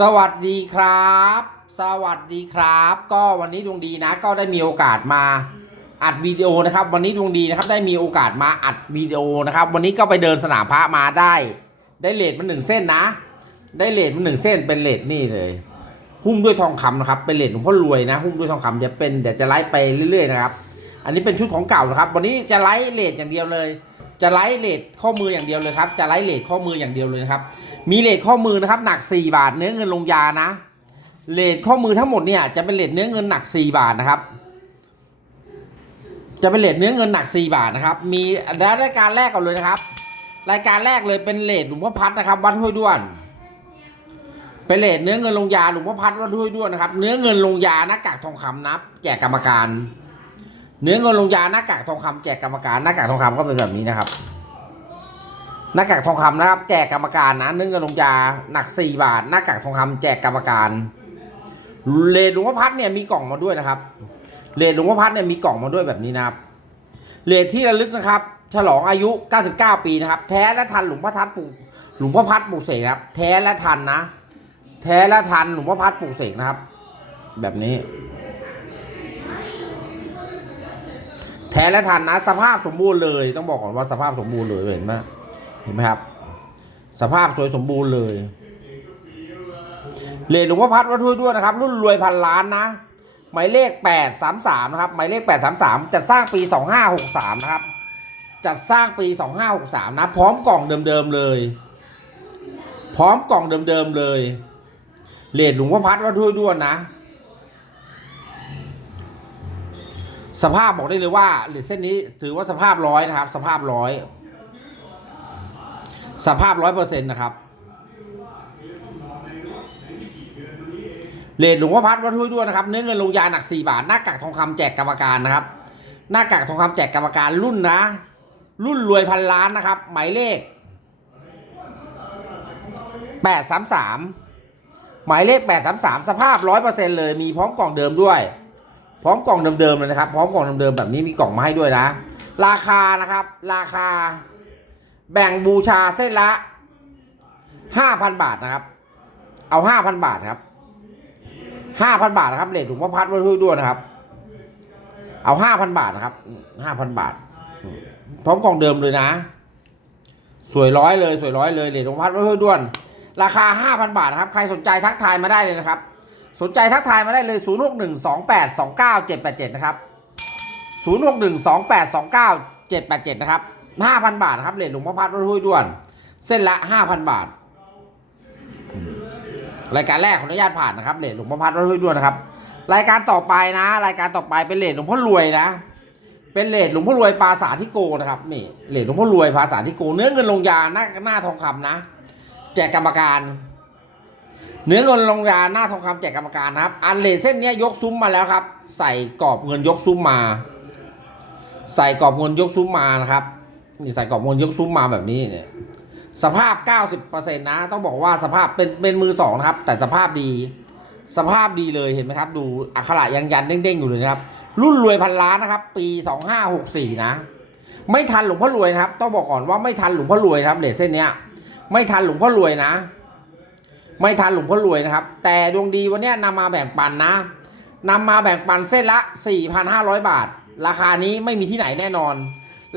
สวัสดีครับ สวัสดีครับ ก็วันนี้ดวงดีนะ ก็ได้มีโอกาสมาอัดวิดีโอนะครับ วันนี้ดวงดีนะครับ ได้มีโอกาสมาอัดวิดีโอนะครับ วันนี้ก็ไปเดินสนามพระมาได้ ได้เลทมาหนึ่งเส้นนะ ได้เลทมาหนึ่งเส้นเป็นเลทนี่เลย หุ้มด้วยทองคำนะครับ เป็นเลทหลวงพ่อรวยนะ หุ้มด้วยทองคำเดี๋ยวเป็นเดี๋ยวจะไลฟ์ไปเรื่อยๆนะครับ อันนี้เป็นชุดของเก่านะครับ วันนี้จะไลฟ์เลทอย่างเดียวเลย จะไลฟ์เลทข้อมืออย่างเดียวเลยครับ จะไลฟ์เลทข้อมืออย่างเดียวเลยนะครับ มีเลทข้อมือนะครับหนัก 4 บาท เนื้อเงินลงยานะเลทข้อมือทั้งหมดเนี่ยจะเป็นเลทเนื้อเงินหนัก 4 บาทนะครับ จะเป็นเลทเนื้อเงินหนัก 4 บาทนะครับ มีรายการแรกก่อนเลยนะครับ รายการแรกเลยเป็นเลทหลวงพ่อพัดนะครับ วัดห้วยด้วน เป็นเลทเนื้อเงินลงยาหลวงพ่อพัดวัดห้วยด้วนนะครับ เนื้อเงินลงยาหน้ากากทองคำนะแจกกรรมการ เนื้อเงินลงยาหน้ากากทองคำแจกกรรมการหน้ากากทองคำก็เป็นแบบนี้นะครับ หน้ากากทองคำนะครับ แจกกรรมการนะเนื้อเงินลงยาหนัก 4 บาท หน้ากากทองคำแจกกรรมการเลดหลวงพ่อพัดเนี่ยมีกล่องมาด้วยนะครับเลดหลวงพ่อพัดเนี่ยมีกล่องมาด้วยแบบนี้นะครับเลดที่ระลึกนะครับ ฉลองอายุ 99 ปีนะครับ แท้และทันหลวงพ่อทัดปลูกหลวงพ่อพัดปลูกเสกครับ แท้และทันนะ แท้และทันหลวงพ่อพัดปลูกเสกนะครับ แบบนี้ แท้และทันนะ สภาพสมบูรณ์เลย ต้องบอกก่อนว่าสภาพสมบูรณ์เลยเห็นไหม เห็นไหมครับ สภาพสวยสมบูรณ์เลยเลนหลวงพ่อพัดวัดถ้วยด้วยนะครับ รุ่นรวยพันล้านนะหมายเลข 833 นะครับ หมายเลข 833จะสร้างปี 2563 นะครับ จัดสร้างปี 2563 นะ พร้อมกล่องเดิมๆเลย พร้อมกล่องเดิมๆเลย เลนหลวงพ่อพัดวัดถ้วยด้วยนะ สภาพบอกได้เลยว่าเหรียญเส้นนี้ถือว่าสภาพร้อยนะครับ สภาพร้อย สภาพร้อยเปอร์เซ็นต์นะครับเลทหลวงพ่อพัดวัดห้วยด้วนนะครับ เนื้อเงินลงยาหนัก 4 บาท หน้ากากทองคำแจกกรรมการนะครับ หน้ากากทองคำแจกกรรมการรุ่นนะ รุ่นรวยพันล้านนะครับ หมายเลข 833 หมายเลข 833 สภาพ 100%เลย มีพร้อมกล่องเดิมด้วย พร้อมกล่องเดิมๆเลยนะครับ พร้อมกล่องเดิมๆแบบนี้มีกล่องมาให้ด้วยนะ ราคานะครับ ราคา แบ่งบูชาเส้นละ5,000บาทนะครับ เอา5,000บาทครับ5,000บาทนะครับเลทถุงพ่อพัดไว้ด้วยด้วยนะครับ เอา5,000บาทนะครับ5,000บาทพร้อมกล่องเดิมเลยนะ สวยร้อยเลยสวยร้อยเลยเลทถุงพัดไว้ด้วยด้วยราคา5,000บาทนะครับ ใครสนใจทักทายมาได้เลยนะครับ สนใจทักทายมาได้เลย0 6 1 2 8 2 9 7 8 7นะครับ0 6 1 2 8 2 9 7 8 7นะครับ 5,000บาทครับเหรียญหลวงพ่อพัดวัดห้วยด้วน เส้นละ5,000บาท รายการแรกขออนุญาตผ่านนะครับเหรียญหลวงพ่อพัดวัดห้วยด้วนนะครับ รายการต่อไปนะ รายการต่อไปเป็นเหรียญหลวงพ่อรวยนะ เป็นเหรียญหลวงพ่อรวยปาสาที่โกนะครับนี่เหรียญหลวงพ่อรวยปาสาที่โก เนื้อเงินลงยาหน้าหน้าทองคำนะ แจกกรรมการ เนื้อเงินลงยาหน้าทองคำแจกกรรมการนะครับ อันเลทเส้นนี้ยกซุ้มมาแล้วครับ ใส่กรอบเงินยกซุ้มมา ใส่กรอบเงินยกซุ้มมานะครับ นี่ใส่กรอบเงินยกซุ้มมาแบบนี้เนี่ยสภาพ 90%นะ ต้องบอกว่าสภาพเป็นเป็นมือสองนะครับ แต่สภาพดี สภาพดีเลยเห็นไหมครับ ดูอักขระยังยันเด้งๆอยู่เลยนะครับ รุ่นรวยพันล้านนะครับ ปี 2564 นะ ไม่ทันหลวงพ่อรวยนะครับ ต้องบอกก่อนว่าไม่ทันหลวงพ่อรวยครับเลทเส้นเนี้ย ไม่ทันหลวงพ่อรวยนะ ไม่ทันหลวงพ่อรวยนะครับ แต่ดวงดีวันนี้ยนำมาแบ่งปันนะนำมาแบ่งปันเส้นละ 4,500 บาท ราคานี้ไม่มีที่ไหนแน่นอน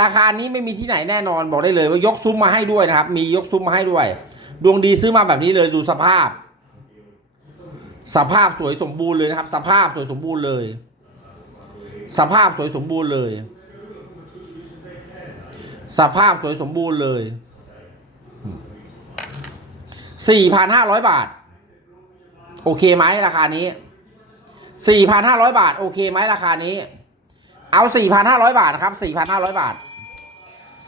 ราคานี้ไม่มีที่ไหนแน่นอนบอกได้เลยว่ายกซุ้มมาให้ด้วยนะครับ มียกซุ้มมาให้ด้วย ดวงดีซื้อมาแบบนี้เลยดูสภาพ สภาพสวยสมบูรณ์เลยนะครับ สภาพสวยสมบูรณ์เลย สภาพสวยสมบูรณ์เลย สภาพสวยสมบูรณ์เลย4,500บาท โอเคไหมราคานี้4,500บาท โอเคไหมราคานี้เอา 4,500 บาทนะครับ 4,500 บาท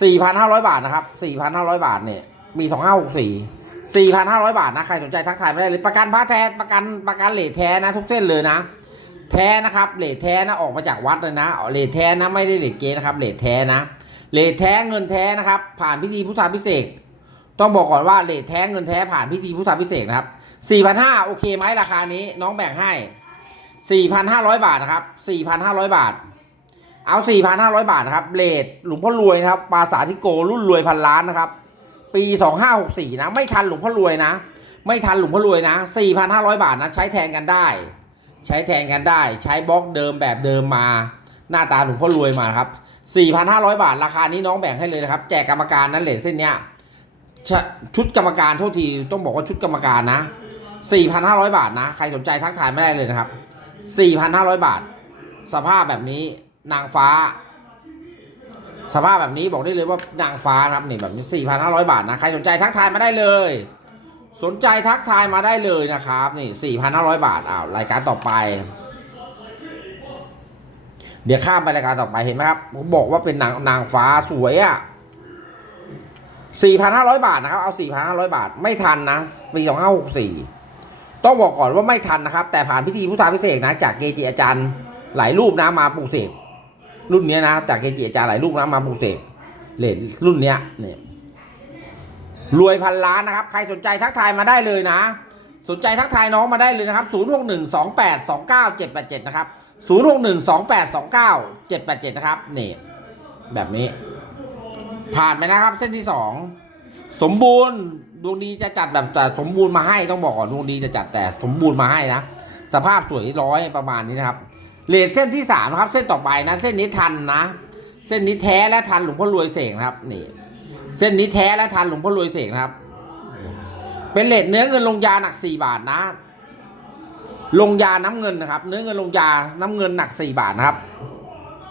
4,500 บาทนะครับ 4,500 บาทเนี่ยปี 2564 4,500 บาทนะใครสนใจทักทายมาได้เลยประกันพระแท้ประกันประกันเหลทแท้นะทุกเส้นเลยนะ แท้นะครับเหลทแท้นะออกมาจากวัดเลยนะเหลทแท้นะไม่ได้เหลทเกนะครับเหลทแท้นะเหลทแท้เงินแท้นะครับ ผ่านพิธีพุทธาพิเศษต้องบอกก่อนว่าเลทแท้เงินแท้ผ่านพิธีพุทธาพิเศษนะครับ 4,500 โอเคไหมราคานี้น้องแบ่งให้ 4,500 บาทนะครับ 4,500 บาท เอา 4,500 บาทนะครับเลทหลวงพ่อรวยนะครับปาสาทิโกรุ่นรวยพันล้านนะครับ ปี 2564 นะ ไม่ทันหลวงพ่อรวยนะ ไม่ทันหลวงพ่อรวยนะ 4,500 บาทนะ ใช้แทนกันได้ ใช้แทนกันได้ ใช้บล็อกเดิมแบบเดิมมา หน้าตาหลวงพ่อรวยมาครับ 4,500 บาท ราคานี้น้องแบ่งให้เลยนะครับ แจกกรรมการนั้นเหรียเส้นเนี้ยช,ชุดกรรมการโทษทีต้องบอกว่าชุดกรรมการนะ 4,500 บาทนะ ใครสนใจทักทายไม่ได้เลยนะครับ 4,500 บาท สภาพแบบนี้ นางฟ้า สภาพแบบนี้บอกได้เลยว่านางฟ้านะครับนี่แบบนี้4,500บาทนะใครสนใจทักทายมาได้เลย สนใจทักทายมาได้เลยนะครับนี่4,500บาทอ้าวรายการต่อไป เดี๋ยวข้ามไปรายการต่อไปเห็นไหมครับผมบอกว่าเป็นนางนางฟ้าสวยอะ่ะ4,500บาทนะครับเอา4,500บาทไม่ทันนะปี2564ต้องบอกก่อนว่าไม่ทันนะครับ แต่ผ่านพิธีพุทธาพิเศษนะจากเกจิอาจารย์หลายรูปนะมาปลูกเสก รุ่นเนี้ยนะจากเกจิอาจารย์หลายรูปนะมาปลูกเสกเลทรุ่นเนี้ยเนี่ยรวยพันล้านนะครับ ใครสนใจทักทายมาได้เลยนะ สนใจทักทายน้องมาได้เลยนะครับ 0612829787 นะครับ 0612829787 นะครับนี่แบบนี้ ผ่านไปนะครับ เส้นที่สองสมบูรณ์ดวงดีจะจัดแบบแต่สมบูรณ์มาให้ต้องบอกก่อนดวงดีจะจัดแต่สมบูรณ์มาให้นะ สภาพสวยร้อยประมาณนี้นะครับ เลทเส้นที่สามนะครับ เส้นต่อไปนะเส้นนี้ทันนะ เส้นนี้แท้และทันหลวงพ่อรวยเสกนะครับนี่เส้นนี้แท้และทันหลวงพ่อรวยเสกนะครับ เป็นเลทเนื้อเงินลงยาหนักสี่บาทนะ ลงยาน้ำเงินนะครับ เนื้อเงินลงยาน้ำเงินหนักสี่บาทนะครับ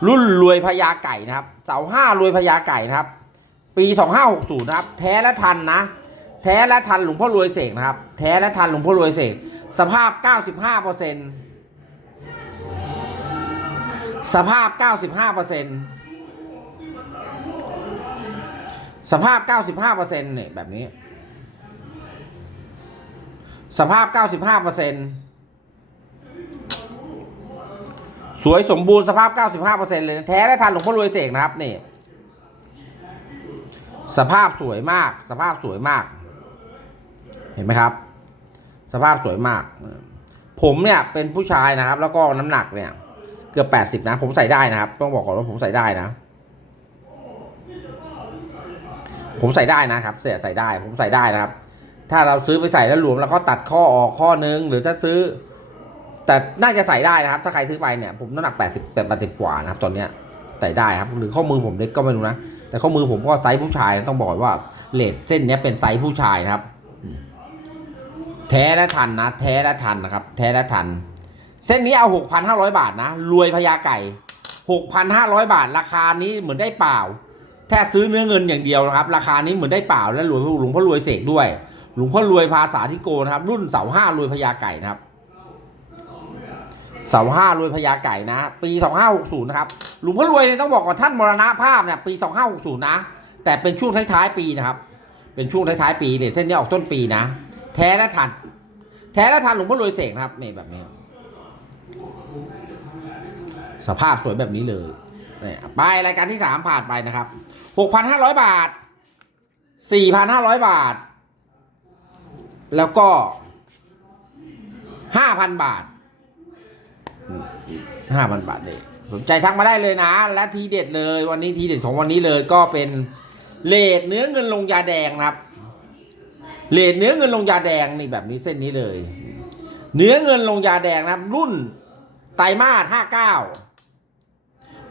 รุ่นรวยพญาไก่นะครับ เสาห้ารวยพญาไก่นะครับ ปี2560นะครับ แท้และทันนะ แท้และทันหลวงพ่อรวยเสกนะครับ แท้และทันหลวงพ่อรวยเสกสภาพ 95เปอร์เซ็น สภาพ 95เปอร์เซ็นสภาพ 95เปอร์เซ็นเนี่ยแบบนี้ สภาพ 95เปอร์เซ็นสวยสมบูรณ์สภาพ 95เปอร์เซ็นเลยนะแท้และทันหลวงพ่อรวยเสกนะครับนี่ สภาพสวยมาก สภาพสวยมาก เห็นไหมครับ สภาพสวยมาก ผมเนี่ยเป็นผู้ชายนะครับ แล้วก็น้ำหนักเนี่ย เกือบแปดสิบนะ ผมใส่ได้นะครับ ต้องบอกก่อนว่าผมใส่ได้นะ ผมใส่ได้นะครับ เสียใส่ได้ ผมใส่ได้นะครับ ถ้าเราซื้อไปใส่แล้วหลวมแล้วก็ตัดข้อออกข้อนึง หรือถ้าซื้อ แต่น่าจะใส่ได้นะครับ ถ้าใครซื้อไปเนี่ยผมน้ำหนักแปดสิบแปดสิบกว่านะครับ ตอนเนี้ยใส่ได้ครับ หรือข้อมือผมเล็กก็ไม่รู้นะ แต่ข้อมือผมก็ไซส์ผู้ชายต้องบอกว่าเลทเส้นเนี้ยเป็นไซส์ผู้ชายนะครับ แท้และทันนะ แท้และทันนะครับ แท้และทัน เส้นนี้เอา 6,500 บาทนะ รวยพญาไก่ 6,500 บาท ราคานี้เหมือนได้เปล่า แค่ซื้อเนื้อเงินอย่างเดียวนะครับ ราคานี้เหมือนได้เปล่าและหลวงหลวงพ่อรวยเสกด้วย หลวงพ่อรวยภาษาทิโกนะครับ รุ่นเสาห้ารวยพญาไก่นะครับ เสาห้ารวยพญาไก่นะ ปี 2560 นะครับ หลวงพ่อรวยเนี่ยต้องบอกก่อนท่านมรณภาพเนี่ยปี 2560 นะ แต่เป็นช่วงท้ายๆปีนะครับ เป็นช่วงท้ายๆปีเนี่ยเส้นนี้ออกต้นปีนะ แท้และทันแท้และทันหลวงพ่อรวยเสกนะครับนี่แบบนี้ สภาพสวยแบบนี้เลยนี่ไปรายการที่สามผ่านไปนะครับ6,500บาท4,500บาท แล้วก็5,000บาทห้าพันบาทเลยสนใจทักมาได้เลยนะ และทีเด็ดเลยวันนี้ทีเด็ดของวันนี้เลยก็เป็นเลดเนื้อเงินลงยาแดงนะครับเลดเนื้อเงินลงยาแดงนี่แบบนี้เส้นนี้เลย เนื้อเงินลงยาแดงนะรุ่นไตรมาสห้าเก้า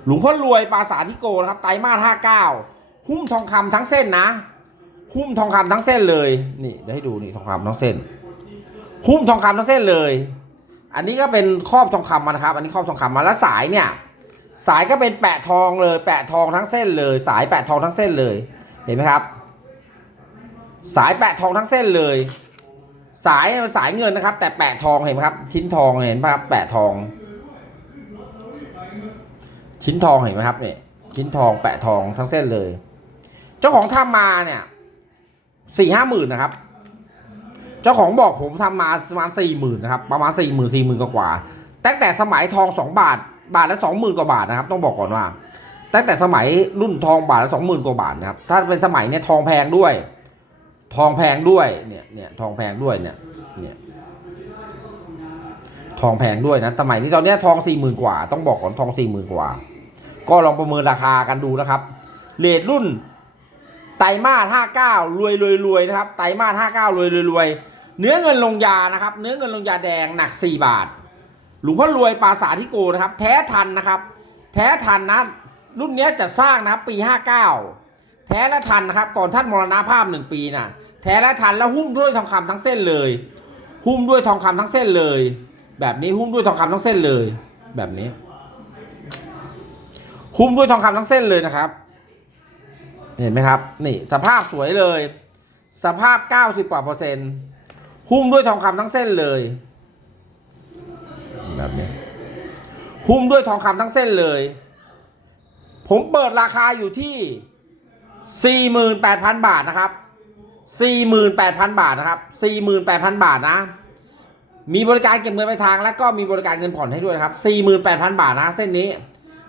หลวงพ่อรวยปราสาทิโกนะครับไตรมาสห้าเก้าหุ้มทองคำทั้งเส้นนะ หุ้มทองคำทั้งเส้นเลย นี่เดี๋ยวให้ดูนี่ทองคำทั้งเส้น หุ้มทองคำทั้งเส้นเลย อันนี้ก็เป็นครอบทองคำมานะครับ อันนี้ครอบทองคำมาแล้วสายเนี่ย สายก็เป็นแปะทองเลย แปะทองทั้งเส้นเลย สายแปะทองทั้งเส้นเลย เห็นไหมครับ สายแปะทองทั้งเส้นเลย สายสายเงินนะครับ แต่แปะทองเห็นไหมครับชิ้นทองเห็นไหมครับ แปะทอง ชิ้นทองเห็นไหมครับเนี่ยชิ้นทองแปะทองทั้งเส้นเลย เจ้าของทำมาเนี่ยสี่ห้าหมื่นนะครับ เจ้าของบอกผมทำมาประมาณสี่หมื่นนะครับประมาณสี่หมื่นสี่หมื่นกว่าตั้งแต่สมัยทองสองบาท บาทละสองหมื่นกว่าบาทนะครับ ต้องบอกก่อนว่าตั้งแต่สมัยรุ่นทองบาทละสองหมื่นกว่าบาทนะครับ ถ้าเป็นสมัยเนี่ยทองแพงด้วย ทองแพงด้วยเนี่ยเนี่ยทองแพงด้วยเนี่ยเนี่ยทองแพงด้วยนะสมัยนี้ตอนเนี้ยทองสี่หมื่นกว่า ต้องบอกก่อนทองสี่หมื่นกว่า ก็ลองประเมินราคากันดูนะครับเลทรุ่นไตรมาสห้าเก้ารวยรวยรวยนะครับไตรมาสห้าเก้ารวยรวยรวยเนื้อเงินลงยานะครับ เนื้อเงินลงยาแดงหนัก 4 บาท หลวงพ่อรวยปราสาทที่โกนะครับ แท้ทันนะครับ แท้ทันนะรุ่นนี้จะสร้างนะครับปี 59 แท้และทันนะครับก่อนท่านมรณภาพ 1 ปีนะแท้และทันแล้วหุ้มด้วยทองคำทั้งเส้นเลย หุ้มด้วยทองคำทั้งเส้นเลย แบบนี้หุ้มด้วยทองคำทั้งเส้นเลย แบบนี้ หุ้มด้วยทองคำทั้งเส้นเลยนะครับ เห็นไหมครับ นี่สภาพสวยเลย สภาพ 90กว่าเปอร์เซ็นต์หุ้มด้วยทองคำทั้งเส้นเลยแบบนี้หุ้มด้วยทองคำทั้งเส้นเลย ผมเปิดราคาอยู่ที่ 48,000 บาทนะครับ 48,000 บาทนะครับ 48,000 บาทนะ มีบริการเก็บเงินปลายทาง และก็มีบริการเงินผ่อนให้ด้วยครับ 48,000 บาทนะเส้นนี้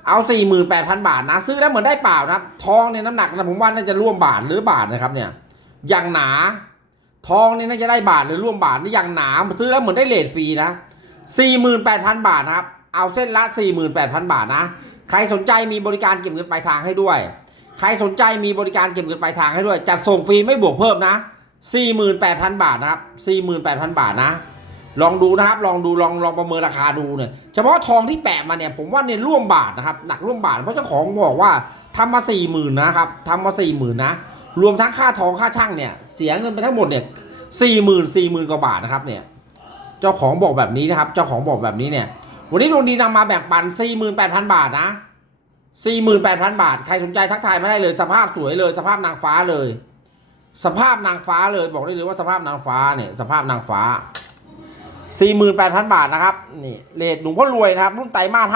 เอา48,000 บาทนะ ซื้อแล้วเหมือนได้เปล่านะครับ ทองเนี่ยน้ำหนักนะผมว่าน่าจะร่วมบาทหรือบาทนะครับเนี่ย อย่างหนา ทองเนี่ยน่าจะได้บาทหรือร่วมบาทนี่อย่างหนาซื้อแล้วเหมือนได้เลทฟรีนะ48,000 บาทนะครับ เอาเส้นละ 48,000 บาทนะ ใครสนใจมีบริการเก็บเงินปลายทางให้ด้วย ใครสนใจมีบริการเก็บเงินปลายทางให้ด้วย จัดส่งฟรีไม่บวกเพิ่มนะ 48,000 บาทนะครับ 48,000 บาทนะ ลองดูนะครับ ลองดูลองลองประเมินราคาดูเนี่ยเฉพาะทองที่แปะมาเนี่ยผมว่าเนี่ยร่วมบาทนะครับหนักร่วมบาทเพราะเจ้าของบอกว่าทำมา40,000นนะครับทำมา40,000นนะ รวมทั้งค่าทองค่าช่างเนี่ยเสียเงินไปทั้งหมดเนี่ย40,000 40,000กว่าบาทนะครับเนี่ยเจ้าของบอกแบบนี้นะครับ เจ้าของบอกแบบนี้เนี่ย วันนี้ดวงดีนำมาแบ่งปัน48,000บาทนะ48,000บาท ใครสนใจทักทายมาได้เลย สภาพสวยเลย สภาพนางฟ้าเลย สภาพนางฟ้าเลยบอกได้เลยว่าสภาพนางฟ้าเนี่ยสภาพนางฟ้า 48,000 บาทนะครับนี่เลทหลวงพ่อรวยนะครับรุ่นไตรมาส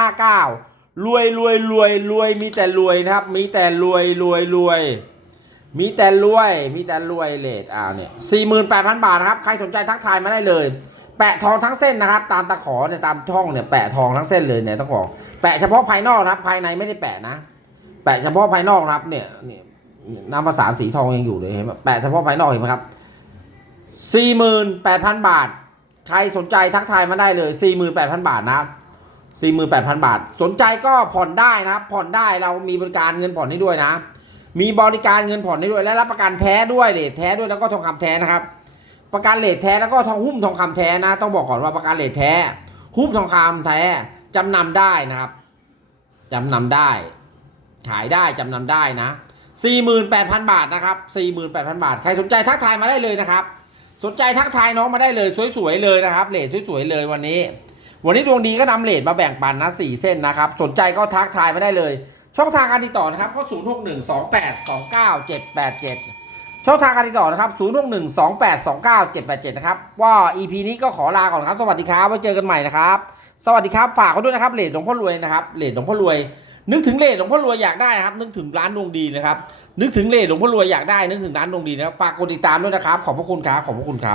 59 รวยรวยรวยรวยมีแต่รวยนะครับ มีแต่รวยรวยรวยมีแต่รวย มีแต่รวยเลทอ่าเนี่ย48,000บาทนะครับ ใครสนใจทักทายมาได้เลย แปะทองทั้งเส้นนะครับ ตามตะขอเนี่ยตามช่องเนี่ยแปะทองทั้งเส้นเลยเนี่ยต้องบอแปะเฉพาะภายนอกนะครับ ภายในไม่ได้แปะนะ แปะเฉพาะภายนอกนะครับ เนี่ยเนี่ยน้ำประสานสีทองยังอยู่เลยเห็นไหมแปะเฉพาะภายนอกเห็นไหมครับ48,000บาท ใครสนใจทักทายมาได้เลย 48,000 บาทนะ48,000 บาท สนใจก็ผ่อนได้นะผ่อนได้เรามีบริการเงินผ่อนให้ด้วยนะ มีบริการเงินผ่อนให้ด้วยและรับประกันแท้ด้วยเลทแท้ด้วยแล้วก็ทองคำแท้นะครับ ประกันเลทแท้แล้วก็ทองหุ้มทองคำแท้นะ ต้องบอกก่อนว่าประกันเลทแท้ หุ้มทองคำแท้จำนำได้นะครับจำนำได้ ขายได้จำนำได้นะ 48,000 บาทนะครับ 48,000 บาท ใครสนใจทักทายมาได้เลยนะครับ สนใจทักทายน้องมาได้เลยสวยๆเลยนะครับเลทสวยๆเลยวันนี้ วันนี้ดวงดีก็นำเลทมาแบ่งปันนะสี่เส้นนะครับ สนใจก็ทักทายมาได้เลย ช่องทางการติดต่อนะครับก็0 6 1 2 8 2 9 7 8 7ช่องทางการติดต่อนะครับ0 6 1 2 8 2 9 7 8 7นะครับว่า EP นี้ก็ขอลาก่อนครับ สวัสดีครับไว้เจอกันใหม่นะครับ สวัสดีครับฝากเขาด้วยนะครับเลทหลวงพ่อรวยนะครับเลทหลวงพ่อรวย นึกถึงเลทหลวงพ่อรวยอยากได้นะครับ นึกถึงร้านดวงดีนะครับ นึกถึงเลทหลวงพ่อรวยอยากได้นึกถึงร้านดวงดีนะครับฝากกดติดตามด้วยนะครับ ขอบพระคุณครับขอบพระคุณครับ